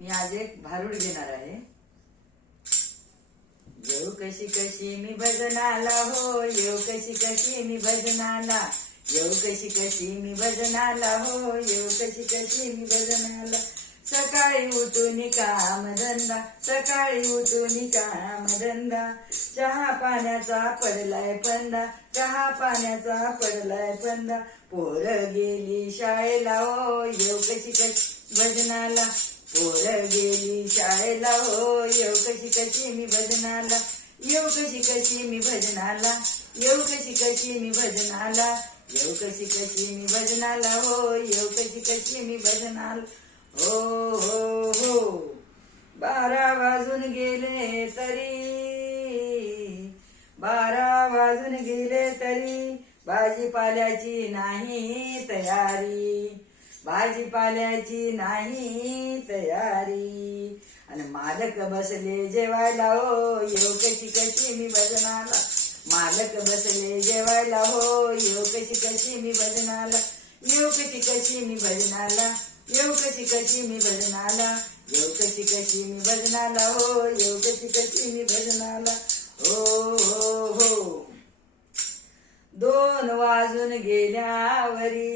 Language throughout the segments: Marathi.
मी आज एक भारुड घेणार आहे. येऊ कशी कशी मी भजनाला हो, येऊ कशी कशी मी भजनाला, येऊ कशी कशी मी भजनाला हो, येऊ कशी कशी मी भजनाला. सकाळी उठून कामधंदा, सकाळी उठून कामधंदा, चहा पाण्याचा पडलाय पंदा, चहा पाण्याचा पडलाय पंदा. पोरं गेली शाळेला हो, येऊ कशी कशी भजनाला, पोरं गेली शाळेला हो, येऊ कशी कशी मी भजनाला, येऊ कशी कशी मी भजनाला, येऊ कशी कशी मी भजनाला, येऊ कशी कशी मी भजनाला हो, येऊ कशी कशी मी भजनाला. हो हो हो 12 वाजून गेले तरी, 12 वाजून गेले तरी, भाजीपाल्याची नाही तयारी, भाजीपाल्याची नाही तयारी. आणि मालक बसले जेवायला हो, येऊ कशी कशी मी भजनाला, मालक बसले जेवायला हो, येऊ कशी कशी मी भजनाला, येऊ कशी कशी मी भजनाला, येऊ कशी कशी मी भजनाला, येऊ कशी कशी मी भजनाला हो, येऊ कशी कशी मी भजनाला. हो हो हो 2 वाजून गेल्यावरी,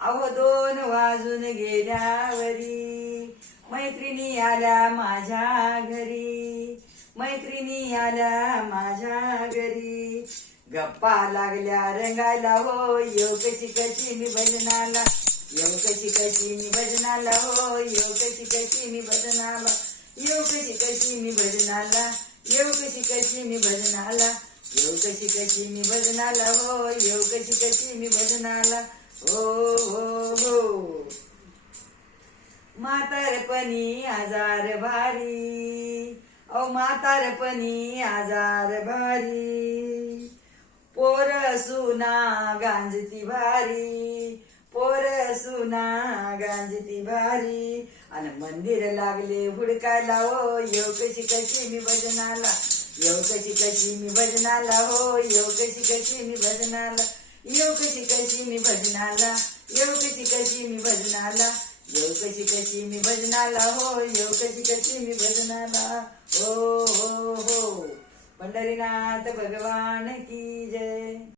अहो 2 वाजून गेल्यावरी, मैत्रिणी आल्या माझ्या घरी, मैत्रिणी आल्या माझ्या घरी. गप्पा लागल्या रंगायला हो, येऊ कशी कशी मी भजनाला, येऊ कशी कशी मी भजनाला हो, येऊ कशी कशी मी भजनाला, येऊ कशी कशी मी भजनाला, येऊ कशी कशी मी भजनाला, येऊ कशी कशी मी भजनाला हो, येऊ कशी कशी मी भजनाला. हो हो हो म्हातारपणी आजार भारी, अहो म्हातारपणी आजार भारी, पोर सुना गांजती भारी, पोर सुना गांजती भारी. आणि मंदिर लागले हुडकायला हो, येऊ कशी कशी मी भजनाला, येऊ कशी कशी मी भजनाला हो, येऊ कशी कशी मी भजनाला, येऊ कशी कशी मी भजनाला, येऊ कशी कशी मी भजनाला, येऊ कशी कशी मी भजनाला हो, येऊ कशी कशी मी भजनाला. हो हो हो पंढरीनाथ भगवान की जय.